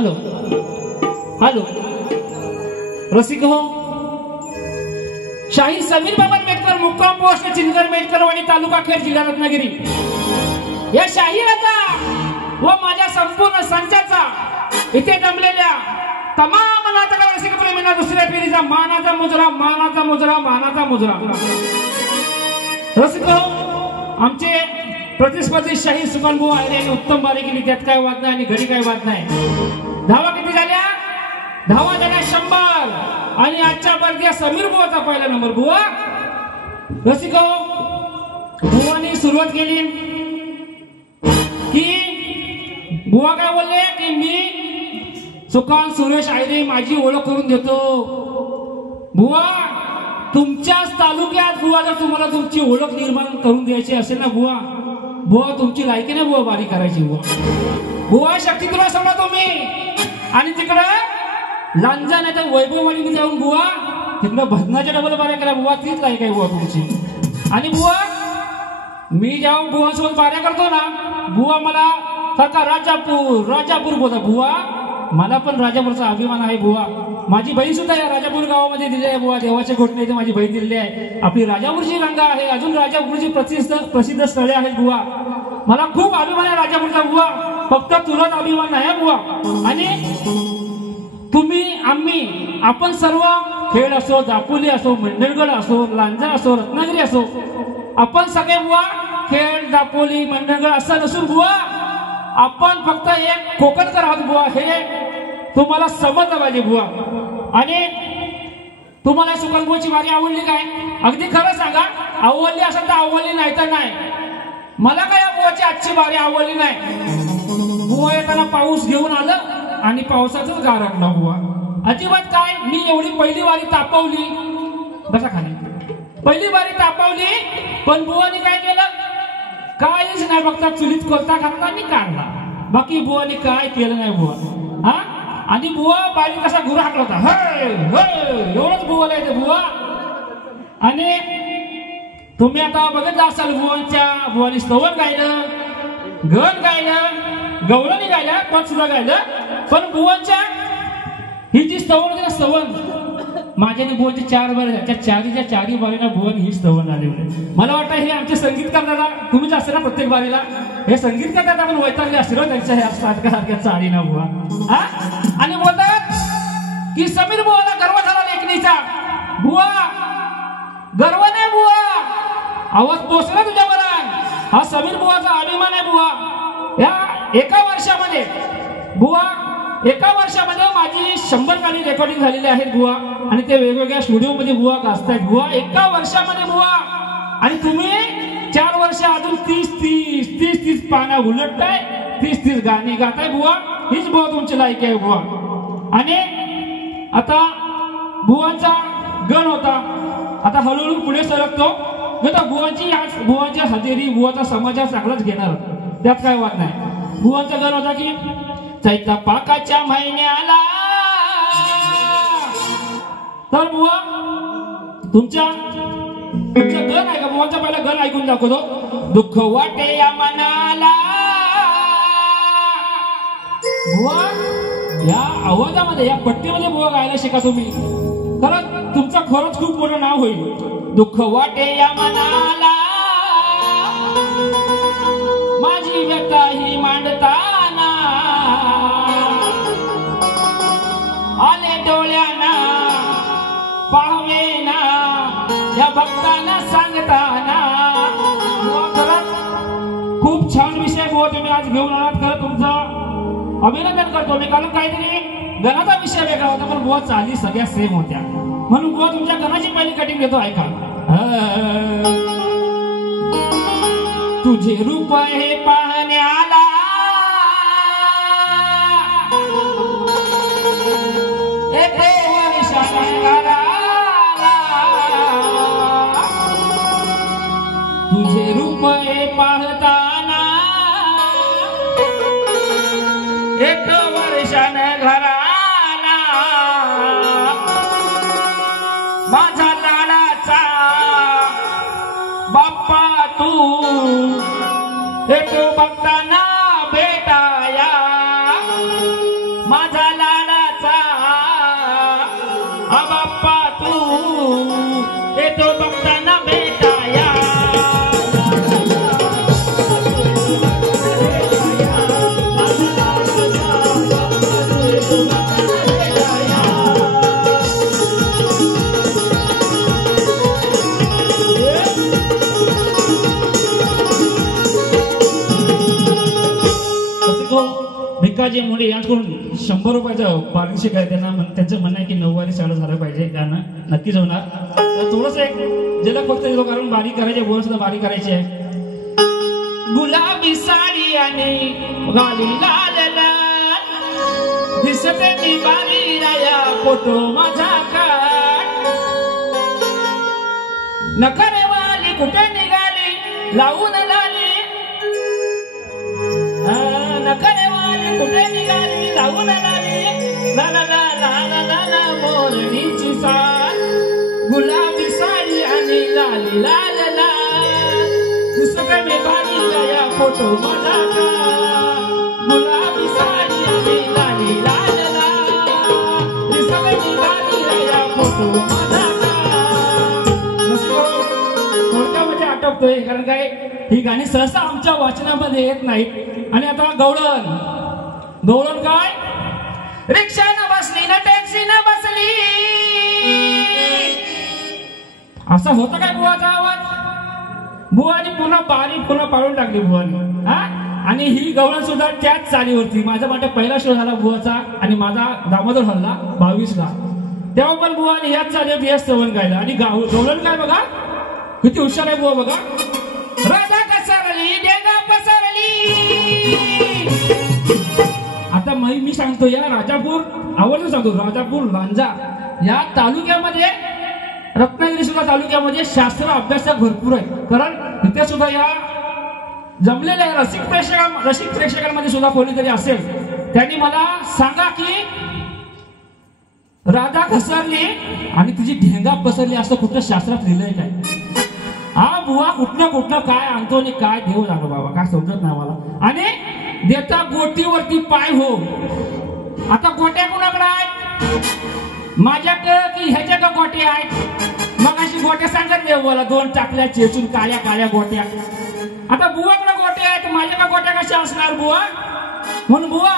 Hello hello रसिक हो, शाहीर समीर बाबा मेटकर, मुक्काम पोस्ट चिंचगड मेटकरवाडी, तालुका खेड, जिल्हा रत्नागिरी या शाहिराचा व माझ्या संपूर्ण संचाचा इथे जमलेल्या तमाम नाटक रसिक प्रेमींना दुसऱ्या पिढीचा मानाचा मुजरा, मानाचा मुजरा, मानाचा मुजरा। रसिक हो, आमचे प्रतिस्पर्धी शाहीर सुकनभाऊ आहे यांनी उत्तम बारी केली, त्यात काय वाद नाही आणि घडी काय वाद नाही। धावा किती झाल्या? धावा झाल्या 100 आणि आजच्या बर्दिया समीर बुवाचा पहिला नंबर। बुवा रसिक हो, बुवानी सुरुवात केली की बुवा काय बोलले की मी सुकान सुरेश आयरे माझी ओळख करून देतो। बुवा तुमच्याच तालुक्यात बुवा जर तुम्हाला तुमची ओळख निर्माण करून द्यायची असेल ना बुवा, बुवा तुमची लायकी नाही बुवा बारी करायची। बुवा शक्ती तुला समजा तुम्ही आणि तिकडं लांजा नाही तर वैभववाडीने जाऊन बुवा तिकडं भजनाच्या डबल बाऱ्या करा बुवा, तीच लायक आहे बुवा तुमची। आणि बुवा मी जेव्हा बुवासोबत बाऱ्या करतो ना बुवा मला सारखा राजापूर राजापूर बोलता। बुवा मला पण राजापूरचा अभिमान आहे बुवा, माझी बहीण सुद्धा या राजापूर गावामध्ये दिली आहे बुवा, देवाच्या घोटणे इथे माझी बहीण दिलेली आहे। आपली राजापूरची गंगा आहे, अजून राजापूरची प्रसिद्ध स्थळे आहेत बुवा, मला खूप अभिमान आहे राजापूरचा बुवा, फक्त तुलाच अभिमान नाही बुवा। आणि तुम्ही आम्ही आपण सर्व खेड असो, दापोली असो, मंडणगड असो, लांजा असो, रत्नागिरी असो, आपण सगळे बुवा खेड, दापोली, मंडणगड असं नसून बुवा आपण फक्त एक कोकणकर आहोत बुवा, हे तुम्हाला समजलं पाहिजे बुवा। आणि तुम्हाला सुकनभाऊची वारी आवडली काय? अगदी खरं सांगा, आवडली असेल तर आवडली, नाही तर नाही। मला काय या बुवाची आजची वारी आवडली नाही। बुवा येताना पाऊस घेऊन आलं आणि पावसाचंच गारटला बुवा, अजिबात काय। मी एवढी पहिली वारी तापवली, बसा खाली, पहिली वारी तापवली, पण बुवानी काय केलं? काहीच नाही, फक्त चुलीत कोलता घातला आणि काढला, बाकी बुवानी काय केलं नाही बुवा। हा, आणि बुवा बारी कसा गुरु हाकला होता, एवढंच बुवाला येते बुवा। आणि तुम्ही आता बघितलं असाल बुवानी स्तवन गायलं, गण गायलं, गवळणी गायला, पण सुद्धा गायलं, पण बुवांच्या ही जी स्तवन होती ना स्तवन, माझ्याने बुवाची 4 बारी, त्या चारी बारीला बुवानी ही स्तवन आले होते। मला वाटतं हे आमचे संगीतकार दादा, तुम्हीच असते ना प्रत्येक बारीला, हे संगीतकार दादा पण वैतागले असतील त्यांच्या ह्या सारख्या चाळीना बुवा। हा, आणि बोलतात की समीर बुवाला गर्व झाला लेखणीचा। बुवा गर्व नाही बुवा, आवाज पोचला तुझ्यापर्यंत, हा समीर बुवाचा अभिमान आहे बुवा। या एका वर्षामध्ये बुवा, एका वर्षामध्ये माझी 100 गाणी रेकॉर्डिंग झालेली आहेत बुवा, आणि ते वेगवेगळ्या स्टुडिओ मध्ये बुवा गाजतायत बुवा एका वर्षामध्ये बुवा। आणि तुम्ही 4 वर्ष अजून 30 पाना उलटताय, 30 गाणी गाताय बुवा, हीच बुवा तुमची लायकी आहे बुवा। आणि आता बुवांचा गण होता, आता हळूहळू पुढे सरकतो, बुवांची हजेरी बुवाचा समाज चांगलाच घेणार, त्यात काय वाद नाही। बुवांचा गण होता की चैत्र पाकाच्या महिन्याला, तर बुवा तुमच्या गण आहे का? बुवांचा पहिला गण ऐकून दाखवतो। दुःख वाटे या मनाला, बुवा या आवाजामध्ये, या पट्टीमध्ये बुवा गायला शिका तुम्ही, खरंच तुमचं खरंच खूप मोठं नाव होईल। दुःख वाटे या मनाला, माझी व्यथा ही मांडताना, आले डोळ्याना पाहवेना या भक्तांना सांगताना। खूप छान विषय बुवा तुम्ही आज घेऊन आलात, खरं तुमचं अभिनंदन करतो मी, कारण काहीतरी गणाचा विषय वेगळा होता, पण बुवा चाली सगळ्या सेम होत्या, म्हणून बुवा तुमच्या गणाची पहिली कटिंग घेतो, ऐका। तुझे रूप हे पाहण्याला, तुझे रूप हे पाहताना, एक वर्षानं घराला, माझा लाडाचा बाप्पा तू, एक बघताना भेटाया, माझा भिकाजी मुळे यांच्याकडून 100 रुपयाचं पारितोषिक शिकाय त्यांना त्यांचं म्हणणं आहे की 9वारी साडा झालं पाहिजे गाणं नक्कीच होणार. तर थोडस एक जलक फक्त देतो कारण बारीक करायचे बोल सुद्धा बारीक करायचे आहे. गुलाबी साडी आणि गाली लाल लाल दिसते मी बारी राया फोटो माझा काढ नखरेवाली कुठे निघाली लावून लाली नखरेवाली कुठे निघाली लावून लाली ला ला ला ला ला ला मोरणीची साल गुलाबी साडी आणि लाली लाल लाल दिसते मी बारी राया फोटो माझा काढ गुलाबी साडी आणि लाली लाल लाल दिसते मी बारी राया फोटो माझा थोडक्यामध्ये आटपतोय कारण काय ही गाणी सहसा आमच्या वाचनामध्ये येत नाहीत. आणि आता गवळण गवळण काय रिक्षानं बसली ना टॅक्सीनं बसली असा होता काय बुवाचा आवाज. बुवानी पुन्हा बारीक पुन्हा पाळून टाकली बुवानी हा. आणि ही गवळण सुद्धा त्याच चालीवरती. माझा माझा पहिला शो झाला बुवाचा आणि माझा दामोदर हल्ला 22ला तेव्हा पण बुवानी याच चालीवरती याच सवण गायला. आणि गवळण काय बघा किती हुशार आहे बुवा बघा. राधा कसरली डेगा पसरली. आता मी सांगतो या राजापूर आवडून सांगतो राजापूर लांजा या तालुक्यामध्ये रत्नागिरी सुद्धा तालुक्यामध्ये शास्त्र अभ्यासक भरपूर आहे. कारण इथे सुद्धा या जमलेल्या रसिक प्रेक्षकांमध्ये सुद्धा कोणीतरी असेल त्यांनी मला सांगा की राधा घसरली आणि तुझी ढेंगा पसरली असं कुठं शास्त्रात लिहिलंय काय. हा बुवा कुठलं काय आणतो आणि काय देव जाणो बाबा काय समजत नाही मला. आणि देता गोटीवरती पाय हो. आता गोट्या कुणाकडे आहेत माझ्याकडे की ह्याच्याकडे गोटे आहेत. मग अशी गोट्या सांगत देव मला 2 टाकल्या चेचून काळ्या काळ्या गोट्या. आता बुवाकडे गोटे आहेत माझ्याकडे गोट्या कशा असणार बुवा. म्हणून बुवा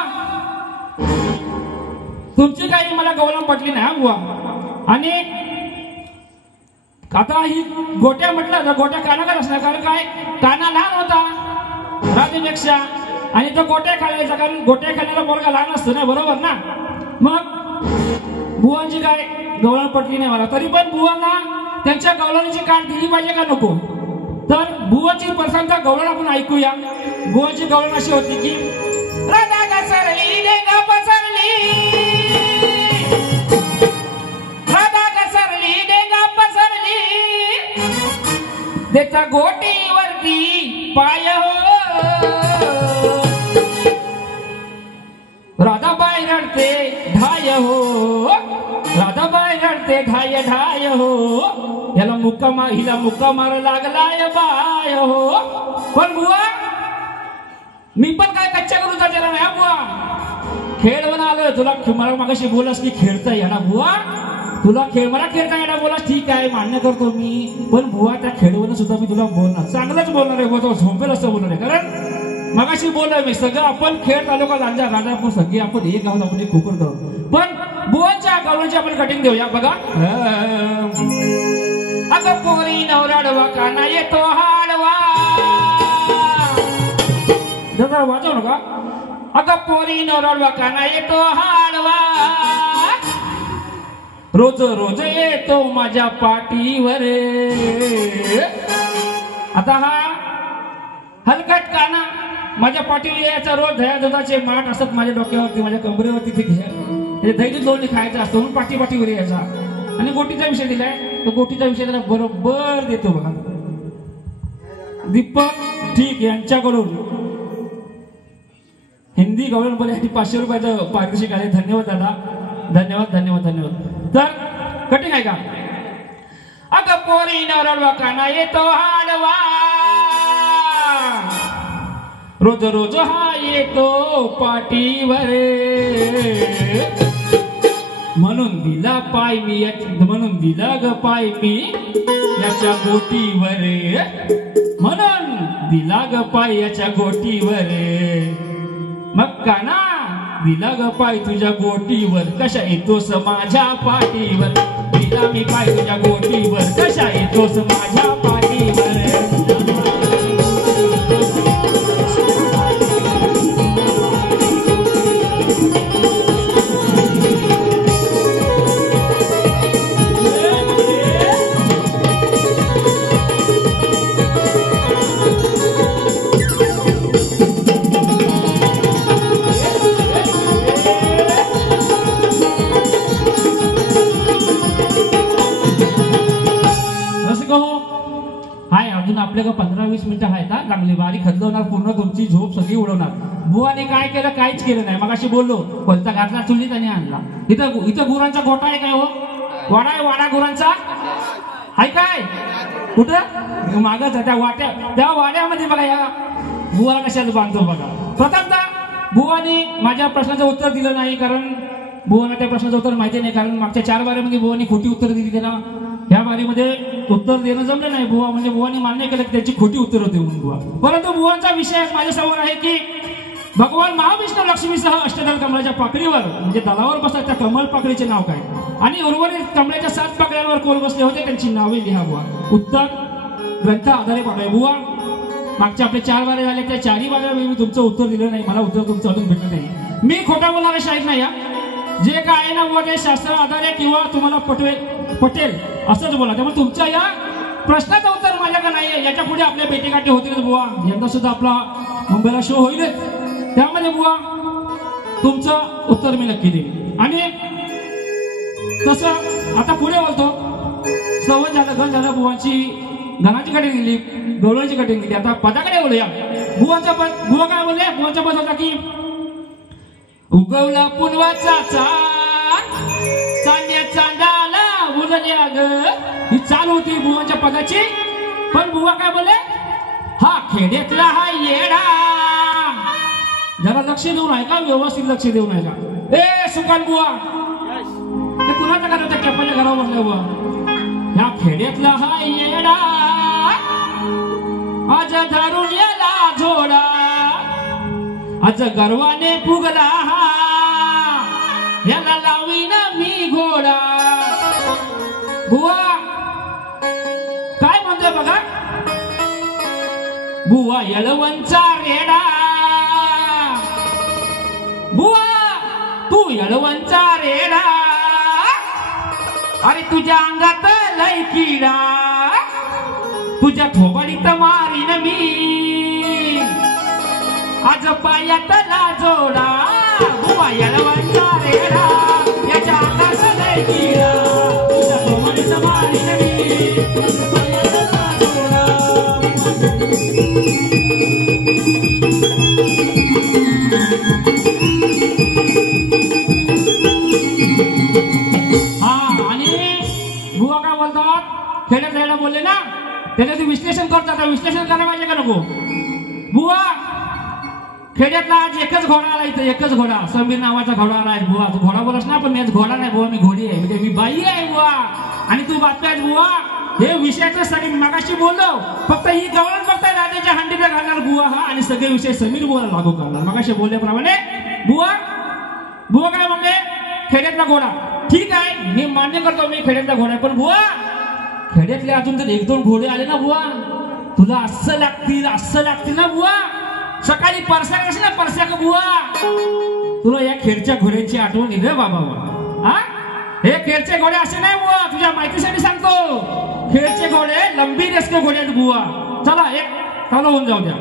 तुमची काही मला गवळण पटली नाही हा बुवा. आणि आता ही गोट्या म्हटलं तर गोट्या कानाकडे असणार कारण काय काना लहान होता राजेपेक्षा आणि तो गोट्या खायचा कारण गोट्या खाण्याला पोरगा लहान असतो ना बरोबर ना. मग बुवांची काय गवळण पटली नाही मला. तरी पण बुवांना त्यांच्या गवळणीची काट दिली पाहिजे का नको. तर बुवाची प्रसंग गवळण आपण ऐकूया. बुवाची गवळण अशी होती की राधा घसरली डेगा पसरली राधा घसरली डेगा पसरली देता गोटीवरती पाय हो. राधाबाई रडते ढाय हो राधाबाई रडते ढाय ढाय हो. याला हिला मुक्का मार लागलाय बाय हो. पण बुवा मी पण काय कच्च्या करून जायला नाही बुवा. खेळ म्हणा आलं तुला मला मागाशी बोलस की खेळता येणार बुवा. तुला मला खेळता येणार बोलास ठीक आहे मान्य करतो मी. पण बुवा त्या खेळवणं सुद्धा मी तुला बोलणार चांगलंच बोलणार आहे बुवा. तो झोपेल असं बोलणार आहे कारण मगाशी बोललोय मी सगळं आपण खेळ तालुका लांजा राजापूर सगळे आपण एक गावात आपण एक कोकण करू. पण बुवांच्या गावाची आपण कटिंग देऊया बघा. अगं पोरी नवराडवा काना येतो हाडवा जरा वाजव नका. अगं पोरी नवराडवा काना येतो हाडवा रोज रोज येतो माझ्या पाठीवर. आता हा हलकट काना माझ्या पाठीवर यायचा रोज दह्या दुधाचे माठ असत माझ्या डोक्यावरती माझ्या कमरेवरती ते दही दूध लोणी खायचं असतं म्हणून पाठीवर यायचा. आणि गोटीचा विषय दिलाय तो गोटीचा विषय त्याला बरोबर देतो बघा. दीपक ठीक यांच्याकडून हिंदी गवळण बोलण्यासाठी 500 रुपयाचं पारितोषिक आले. धन्यवाद दादा धन्यवाद धन्यवाद धन्यवाद. तर कटिंग आहे का. अगं पोरी नवराडवा काना येतो हाडवा रोज रोज हा येतो पाठीवर. म्हणून दिला पाय मी म्हणून दिला ग पाय मी याच्या गोटीवर. म्हणून दिला ग पाय याच्या गोटीवर. मग काना दिला ग पाय तुझ्या गोटीवर कशा येतोस माझ्या पाठीवर. दिला मी पाय तुझ्या गोटीवर कशा येतोस माझ्या पाठीवर. खदलवणार, पूर्ण तुमची झोप सगळी उडवणार. बुवाने काय केलं? काहीच केलं नाही. मग अशी बोललो, कोलता घातला चुलीत आणि आणला. इथं इथं गुरांचा गोठा आहे काय हो? वाडा आहे, वाडा गुरांचा आहे काय? कुठं? मागच त्या वाट्या, त्या वाड्यामध्ये बघा या बुवा कशात बांधतो बघा. प्रथमतः बुवानी माझ्या प्रश्नाचं उत्तर दिलं नाही, कारण बुवाला त्या प्रश्नाचं उत्तर माहिती नाही. कारण मागच्या 4 बारीमध्ये बुवानी खोटी उत्तर दिली. त्यांना ह्या बारीमध्ये उत्तर देणं जमलं नाही. बुवा म्हणजे बुवानी मान्य केलं की त्याची खोटी उत्तर होते म्हणून बुवा. परंतु बुवांचा विषय माझ्यासमोर आहे की भगवान महाविष्णू लक्ष्मीसह अष्टदल कमळाच्या पाकळीवर म्हणजे दलावर बसतात त्या कमळ पाकळीचे नाव काय? आणि उर्वरित कमळाच्या 7 पाकळ्यांवर कोण बसले होते त्यांची नावे लिहा बुवा. उत्तर ग्रंथ आधारे पाठवा बुवा. मागच्या आपले 4 बारे झाले, त्या 4ही बारे मी तुमचं उत्तर दिलं नाही. मला उत्तर तुमचं अजून भेटलं नाही. मी खोटा बोलणारा शाहीर नाही. जे काय आहे ना बुवा ते शास्त्र आधारे किंवा तुम्हाला पटेल असंच बोला. त्यामुळे तुमच्या या प्रश्नाचं उत्तर माझ्याकडे नाहीये. याच्या पुढे आपल्या भेटीगाठी होतीलच बुवा. यंदा सुद्धा आपला मुंबईला शो होईलच. त्यामध्ये बुवा तुमचं उत्तर मी नक्की देईन. आणि तसं आता पुढे बोलतो. सवय झालं, घर झालं. बुवांची गणाची कटिंग दिली, गवळीची कटिंग दिली. आता पदाकडे बोलूया. बुवांचा पद, बुवा काय बोलले? बुवांचा पद होता की उगवला पुनवाचा चांद, चांद्या चांदाला उरल्या ग. ही चाल होती बुवांच्या पदाची. पण बुवा काय बोलले? हा खेड्यातला हा येडा. जरा लक्ष देऊन आहे का? व्यवस्थित लक्ष देऊन आहे का? ए सुकान बुवा, ते कुणाचा घरात होत्या? कॅपाच्या घरावर बसल्या बुवा. ह्या खेड्यातला हा येडा आज धरून याला जोडा, आज गर्वाने फुगला हा याला लावीन मी घोडा. बुवा काय म्हणतोय बघा. बुवा येळवंचा रेडा, बुवा तू येळवंचा रेडा. अरे तुझ्या अंगात लय किडा, तुझ्या थोबाडीत मारीन मी आज पायात लाजोडा. बुवा येळवंचा रेडा, याच्या अंगात लय किडा, तुझ्या थोबाडीत मारीन मी पायात लाजोडा. बुवा काय बोलतात? खेड्यात राहायला बोलले ना, त्याच्यात विश्लेषण करतात. विश्लेषण करायला पाहिजे का नको? बुवा खेड्यातला आज एकच घोडा आला. इथं एकच घोडा, समीर नावाचा घोडा आला आहे. बुवा तू घोडा बोलस ना, पण मी आज घोडा नाही बुवा, मी घोडी आहे. म्हणजे मी बाई आहे बुवा. आणि तू बातम्या आहेस बुवा. हे विषयाचं सगळे मागाशी बोललो, फक्त ही गवळण फक्त राजाच्या हंडीला घालणार बुवा हा, आणि सगळे विषय समीर बुवाला लागू करणार. मागाशी बोलल्याप्रमाणे बुवा काय म्हणले? खेड्यातला घोडा. ठीक आहे, मी मान्य करतो मी खेड्यातला घोडा. पण बुवा खेड्यातले अजून जर 1-2 घोडे आले ना बुवा, तुला असं लागतील ना बुवा. सकाळी परसा असेल ना, परस्या का बुवा, तुला या खेडच्या घोड्यांची आठवण येईल रे बाबा. हा हे खेडचे घोडे असे नाही बुवा. तुझ्या माहितीसाठी सांगतो, खेडचे घोडे लंबी रेस के घोडे आहेत बुवा. चला एक चालू होऊन जाऊ द्या.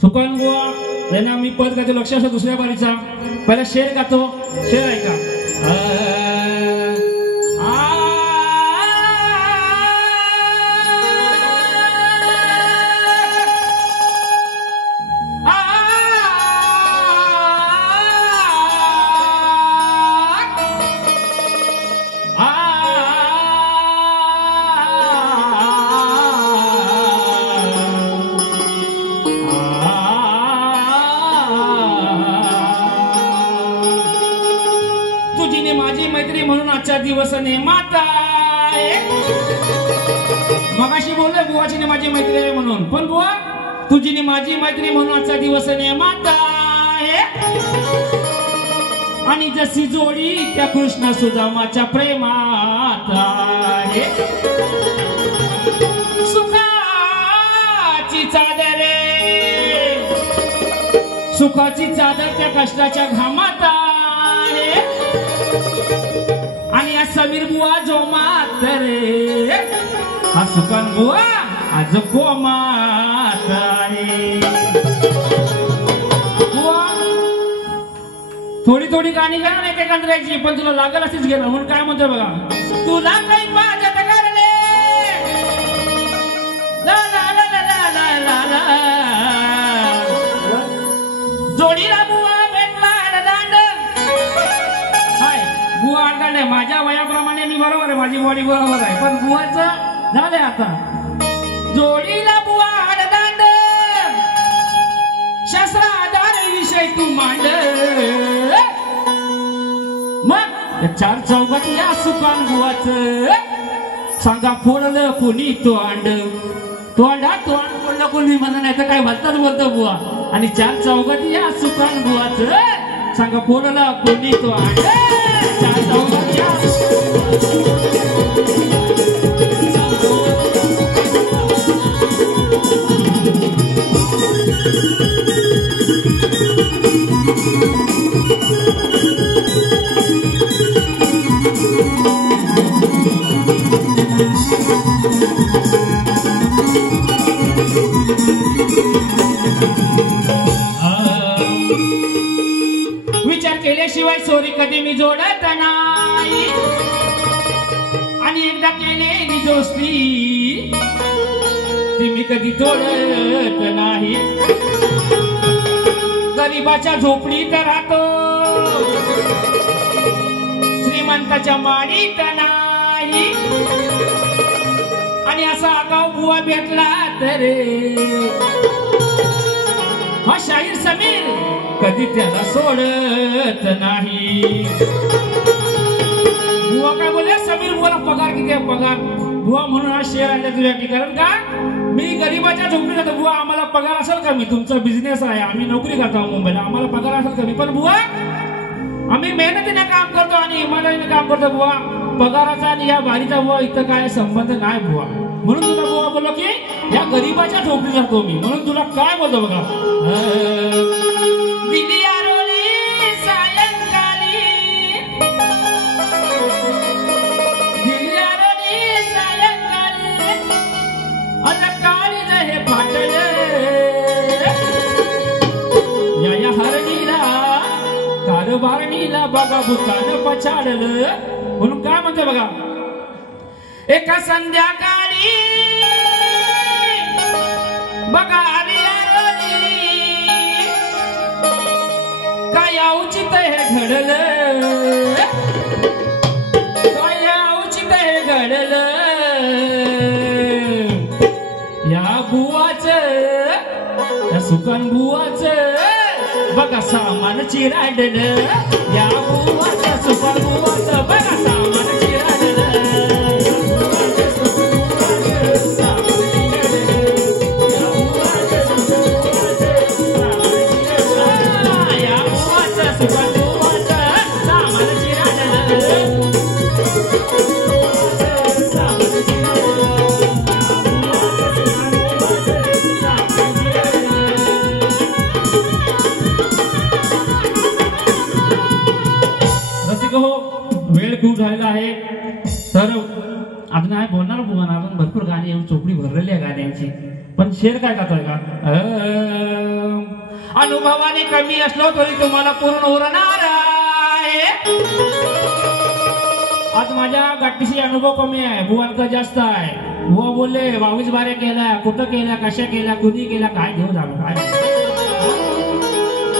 सुकान बुवा यांना मी पद गातो. लक्ष असं दुसऱ्या बारीचा. पहिला शेर गातो. शेर ऐका. तुझीने माझी दिवस नेमात आहे. मगाशी बोलले बुवाची माझी मैत्री आहे म्हणून, पण बुवा तुझी माझी मैत्री म्हणून आजचा दिवस नेमात आहे. आणि जशी जोडी त्या कृष्ण सुदामाच्या प्रेमात आहे. सुखाची चादर, सुखाची चादर त्या कष्टाच्या घामात आहे. आणि या समीर बुवा जो रे हा सुकान बुवा आज कोमात आहे. बुवा थोडी थोडी गाणी गा नाही त्या कंत्रायची, पण तुला लागल अशीच गेला म्हणून काय म्हणतोय बघा. तुला काही पाजत करले ला ला ला ला ला ला ला जोडीला बुवा भेटला दांड. हाय बुवा अडकांड आहे. माझ्या वयाप्रमाणे मी बरोबर आहे, माझी बॉडी बरोबर आहे, पण बुवाचं झाले आता. जोडीला बुवा दांड शास्त्राधार विषय तू मांड. मग चार चौघात या सुकान बुवाच सांगा फोडलं कोणी तोंड. तोंडा तोंड फोडलं कोणी म्हणा नाही तर काय भलताच बोलतो बुवा. आणि चार चौघात या सुकान बुवाच सांगा फोडलं कोणी तोंड. चार चौघात या विचार केल्याशिवाय सोरी कधी मी जोडत नाही. आणि एकदा केलेली दोस्ती ती मी कधी तोडत नाही. गरीबाच्या झोपडीत राहतो, श्रीमंताच्या माडीत नाही. आणि असा आगाऊ बुवा भेटला तर हा शाहीर समीर कधी त्याला सोडत नाही. बुवा काय बोलले, समीर बुवाला पगार किती आहे पगार. बुवा म्हणून हा शेअर आले तुझ्या ठिकाण का मी गरीबाच्या झोपडीत जातो. बुवा आम्हाला पगार असेल कमी, तुमचा बिझनेस आहे, आम्ही नोकरी करतो मुंबईला, आम्हाला पगार असेल कमी, पण बुवा आम्ही मेहनतीने काम करतो आणि इमानदारीने काम करतो. बुवा पगाराचा आणि या बारीचा बुवा इथं काय संबंध नाही बुवा. म्हणून तुला बुवा बोललो की या गरीबाच्या झोपडीत जातो मी, म्हणून तुला काय बोलतो बघा. दिली आरोली सायंकाळी, दिली आरोली सायंकाळी आता काळी हे फाटले. या हरणीला कारभारणीला बघा भूतान पछाडलं. म्हणून काय म्हणतो बघा. एका संध्याकाळी बघा आली आरोली, काय औचित हे घडलं, काय औचित हे घडलं. या बुवाच या सुकान बुवाच बघा सामान चिराडलं. या बुवाच सुकान बुवाच बघा सामान चिराडलं. वेळ खूप झालेला आहे तर अजून आहे बोलणार बुवा, अजून भरपूर गाणी येऊन चोपडी भरलेली आहे गाण्यांची, पण शेर काय करतोय का. अनुभवाने कमी असलो तरी तुम्हाला पूर्ण उरणार आहे. आज माझ्या गाठीशी अनुभव कमी आहे, बुवांचा जास्त आहे. बुवा बोलले 22 बाऱ्या केल्या, कुठं केल्या, कशा केल्या, कुणी केल्या, काय घेऊ झालं काय.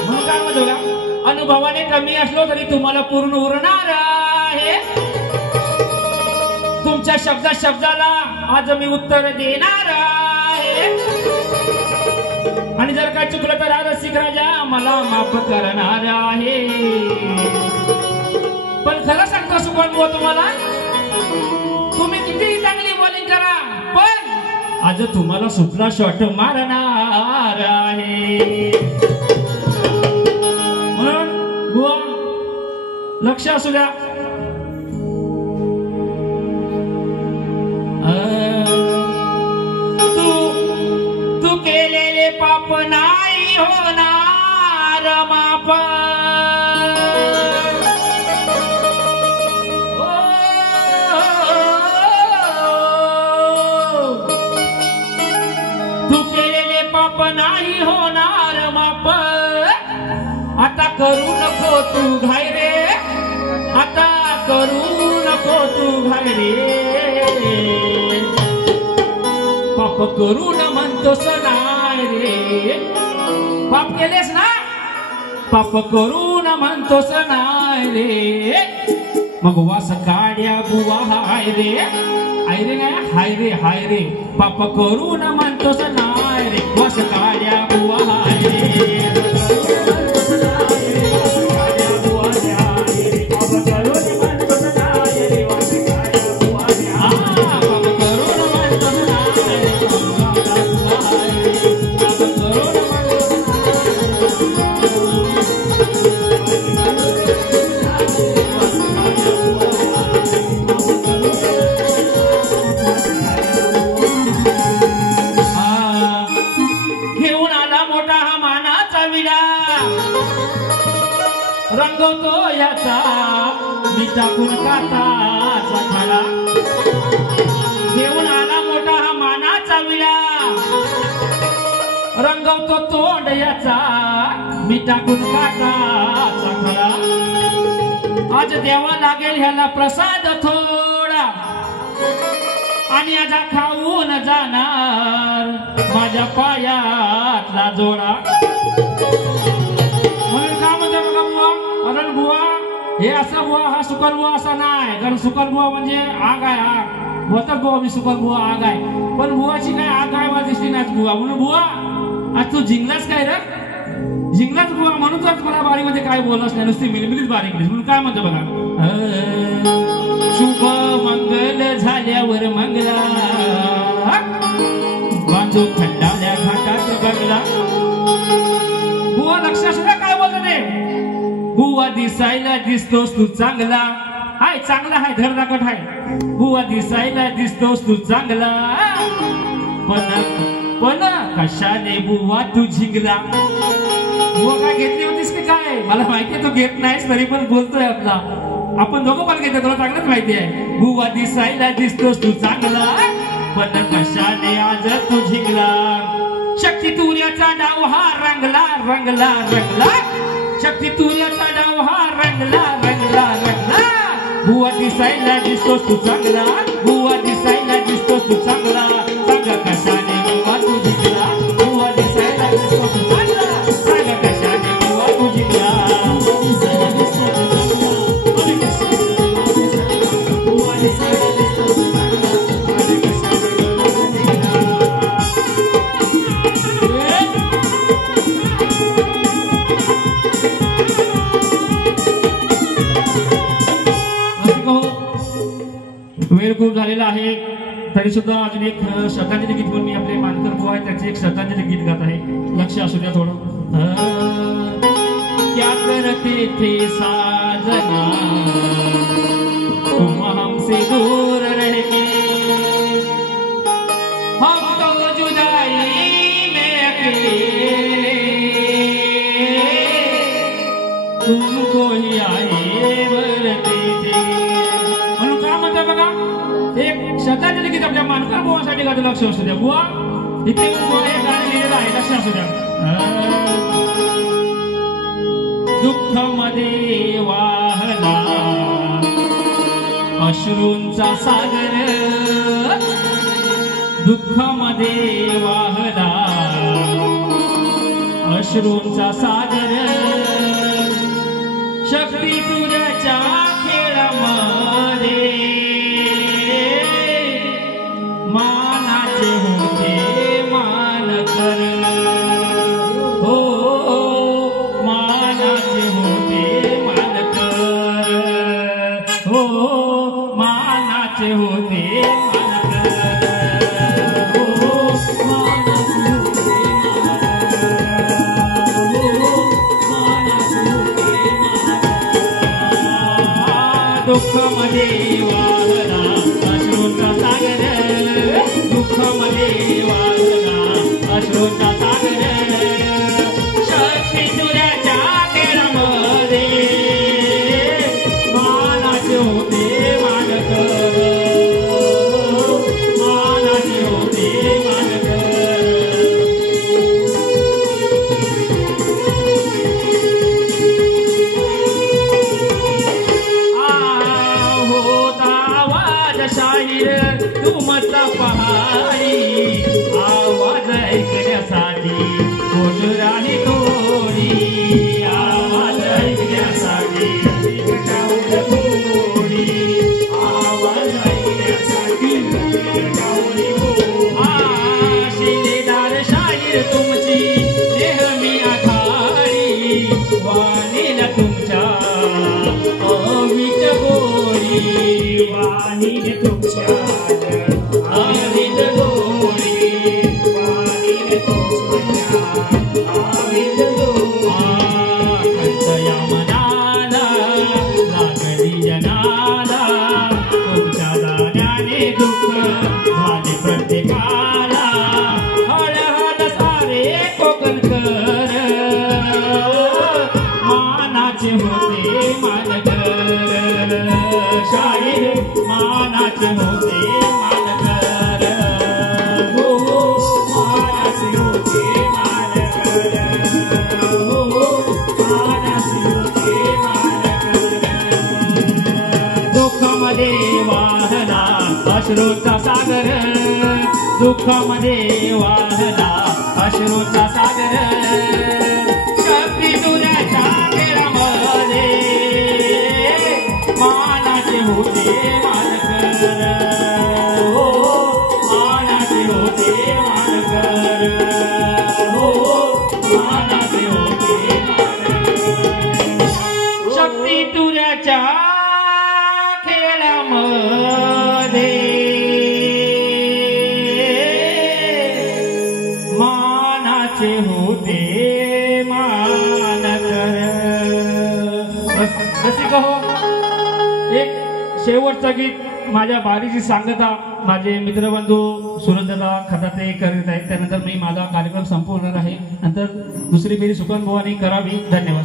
म्हणून काय म्हणतो का, अनुभवाने कमी असलो तरी तुम्हाला पूर्ण उरणार आहे. तुमच्या शब्दाला आज मी उत्तर देणार आहे. आणि जर काय चुकलं तर आज रसिक राजा मला माफ करणार आहे. पण खरं सांगतो सुभान बुवा तुम्हाला, तुम्ही कितीही चांगली बॉलिंग करा पण आज तुम्हाला सुटला शॉट मारणार आहे. म्हणून बुवा लक्ष असू द्या. तू केलेले पाप नाही होणार माप. तू केलेले पाप नाही होणार माप. आता करू नको तू घाई रे, आता करू नको तू घाई रे. पाप करून म्हणतोस नाही रे, पाप केलेस ना, पाप करून म्हणतोस नाही रे. मग वास काड्या बुवा हाय रे, आय रे नाही हाय रे, हाय रे. पाप करून म्हणतोस नाही रे, वास काड्या बुवा हाय रे. रंगवतो याचा मी टाकून काटाचा खडा. घेऊन आला मोठा हा मानाचा विडा, रंगवतो तोंड याचा मी टाकून काटाचा खडा. आज द्यावा लागेल ह्याला प्रसाद थोडा, आणि आज खाऊन जाणार माझ्या पायातला जोडा. कारण बुवा हे असं बुवा, हा सुकर बुवा असा नाही. कारण सुकर बुवा म्हणजे आग आहे, आग होतात बुवा. मी सुकर बुवा आग आहे, पण बुवाची काय आग आहे मला दिसली नाही बुवा. म्हणून बुवा आज तू जिंकलास काय रे, जिंकलाच बुवा. म्हणून तर मला बारीमध्ये काय बोललास नाही, नुसती मिलीमिलीच बारीक म्हणून काय म्हणतो बघा. शुभ मंगल झाल्यावर मंगला, बांधू खंडाल्या घाटात बंगला. बुवा लक्ष असू द्या काय बोलतो ते. बुवा दिसायला दिसतोस तू चांगला, हाय चांगला हाय धडधाकट हाय. बुवा दिसायला दिसतोस तू चांगला, पण कशाने बुवा तू झिंगला. बुवा काय घेतली होतीस की काय मला माहितीये, तू घेत नाहीस तरी पण बोलतोय आपला. आपण दोघं पण घेतो, तुला चांगलंच माहिती आहे. बुवा दिसायला दिसतोस तू चांगला, पण कशाने आज तू झिंगला. शक्ती तुर्याचा डाव हा रंगला रंगला रंगला, शक्ती तुर्याचा डाव हा रंगला रंगला रंगला. बुवा दिसायला दिसतोस तू चांगला, बुवा दिसायला दिसतोस तू चांगला, सांग कशाने बुवा तू जिंकला. बुवा दिसायला दिसतोस तू चांगला, सांग कशाने बुवा तू जिंकला. बुवा दिसायला दिसतोस तू चांगला, सांग कशाने बुवा तू जिंकला. वेळ खूप झालेला आहे, तरी सुद्धा अजून एक श्रद्धांजली गीत म्हणून मी आपले मानकर भाऊ आहे त्याचे एक श्रद्धांजली गीत गात आहे. लक्ष असू द्या थोडं. क्या करते थे साजना तुम हमसे दूर रह के, हम तो जुदाई में अकेले तुमको ही आए बरते थे. म्हणून काय म्हणतात बघा, एक श्रद्धांजली गीत आपल्या मानकर बुवासाठी गातो. लक्ष असू द्या बुवा, इथे बुवा हे गाणं लिहिलेलं आहे, लक्ष असू द्या. दुःख मध्ये वाहला अश्रूंचा सागर, दुःख मध्ये वाहला अश्रूंचा सागर. शक्ती तुझ्या खेळामध्ये मानाचे होते मानकर, हो मानाचे होते मानकर. अश्रूचा सागर शक्ती तुझ्याच्या खेळामध्ये मानाचे होते मानकर मानाचे होते मानकर होता आवाज शाहीर तुमचा पहाडी आवाज ऐकण्यासाठी कोण राही थोडी आवाज ऐकण्यासाठी थोडी आवाज ऐकण्यासाठी शिलेदार शाहीर तुमची नेहमी आखाडी वाणीला तुमच्या अमित गोडी वाणीने तुमच्या अमित गोडी वाणीने तुमच्या अमित गोडी कंतया मनाला लागली जनाला तुमच्या दाण्याने दुःख झाले प्रत्येकाला हळहळ सारे कोकणकर मानाचे होते मानकर शाहीर मानाचे होते मानकर हो मानाचे होते मानकर हो मानाचे होते मानकर दुःखामध्ये वाहला अश्रूचा सागर दुःखामध्ये वाहला अश्रूचा सागर शक्ती तुझ्याच्या खेळामध्ये मानाचे होते मानकर हो मानाचे होते मानकर हो मानाचे होते मानकर शक्ती तुझ्याच्या खेळामध्ये मानाचे होते मानकर रसिक हो एक शेवटचं गीत माझ्या बारीची सांगता माझे मित्रबंधू सुरंदला खताते करीत आहेत त्यानंतर मी माझा कार्यक्रम संपवणार आहे नंतर दुसरी फेरी सुकन भवानी करावी धन्यवाद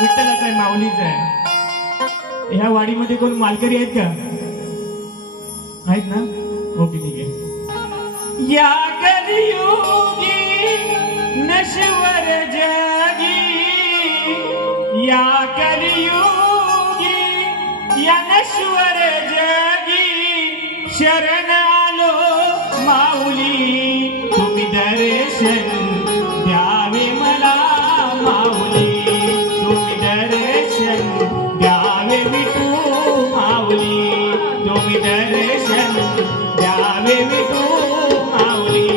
विठ्ठलाचा आहे माऊलीचा आहे ह्या वाडीमध्ये कोण मालकरी आहेत का आहेत ना ओके ठीक आहे या कलियुगी नश्वर जगी या कलियुगी या नश्वर जगी शरण आलो माऊली तुम्ही दर्शन द्यावे मला माऊली तुम्ही दर्शन द्यावे विठू माऊली तुम्ही दर्शन द्यावे विठू माऊली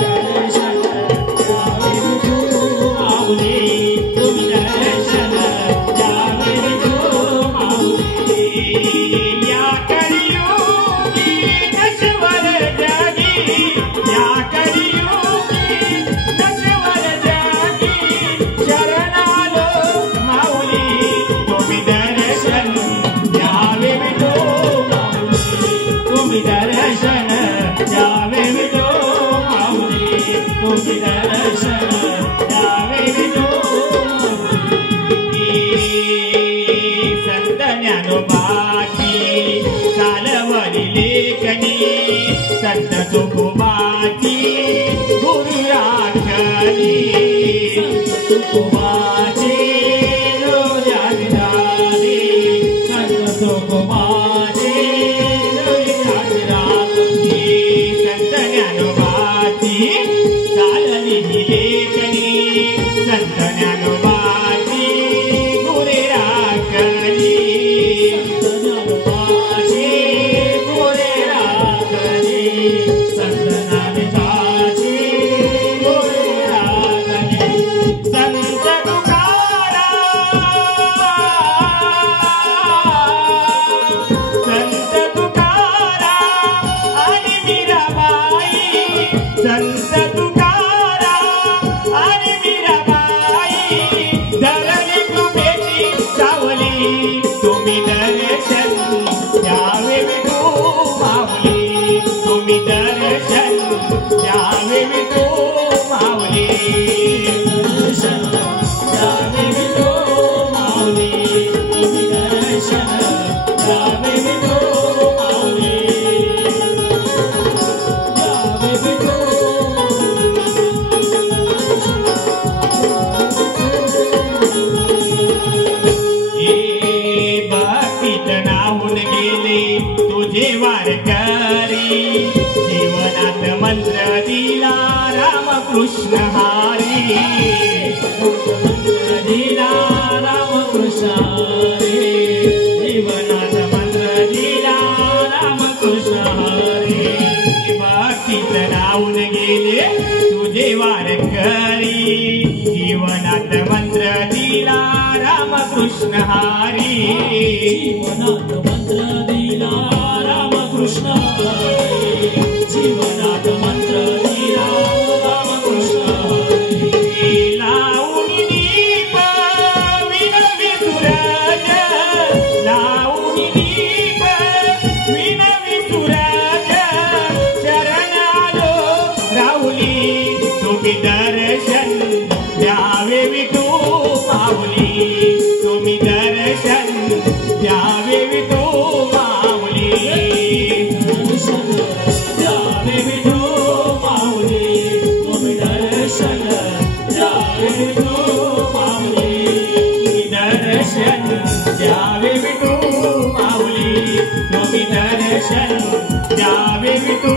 दर्शन द्यावे विठू माऊली तुम्ही दर्शन द्यावे विठू माऊली या कलियुगी नश्वर जगी या कलियुगी संत ज्ञानोबाची चालवली लेखनी संत तुकोबाची गुरु राखली संत तुकोबाची गुरु राखली संत तुकोबाची गुरु राखली संत ज्ञानोबाची चालली लेखनी संत ज्ञानोबाची गुरु राखली संत ज्ञानोबाची गुरु राखली संत ज्ञानोबाची गुरु राखली संत तुकाराम आणि मीराबाई संत तुकाराम आणि मीराबाई धरली कृपेची सावली तुम्ही दर्शन द्यावे विठू माऊली तुम्ही दर्शन द्यावे विठू माऊली दर्शन द्यावे विठू माऊली तुम्ही दर्शन द्यावे विठू माऊली द्यावे विठू भक्तीत नाहून गेले तुझे वारकरी जीवनात मंत्र दिला रामकृष्ण हरी मंत्र दिला रामकृष्ण हरी जीवनात मंत्र दिला रामकृष्ण हरी भक्तीत नाहून गेले तुझे वारकरी जीवनात मंत्र दिला रामकृष्ण हरी जीवनात मंत्र दिला रामकृष्ण हरी जीवनात मंत्र दिला रामकृष्ण हरी लावून दीप विनवी सूरज लावून दीप विनवी सूरज शरण आलो राहुली तुम्ही दर्शन द्यावे विठू माऊली तुम्ही दर्शन द्यावे विठू माऊली दर्शन द्यावे विठू माऊली तुम्ही दर्शन द्यावे विठू माऊली दर्शन द्यावे विठू माऊली तुम्ही दर्शन द्यावे विठू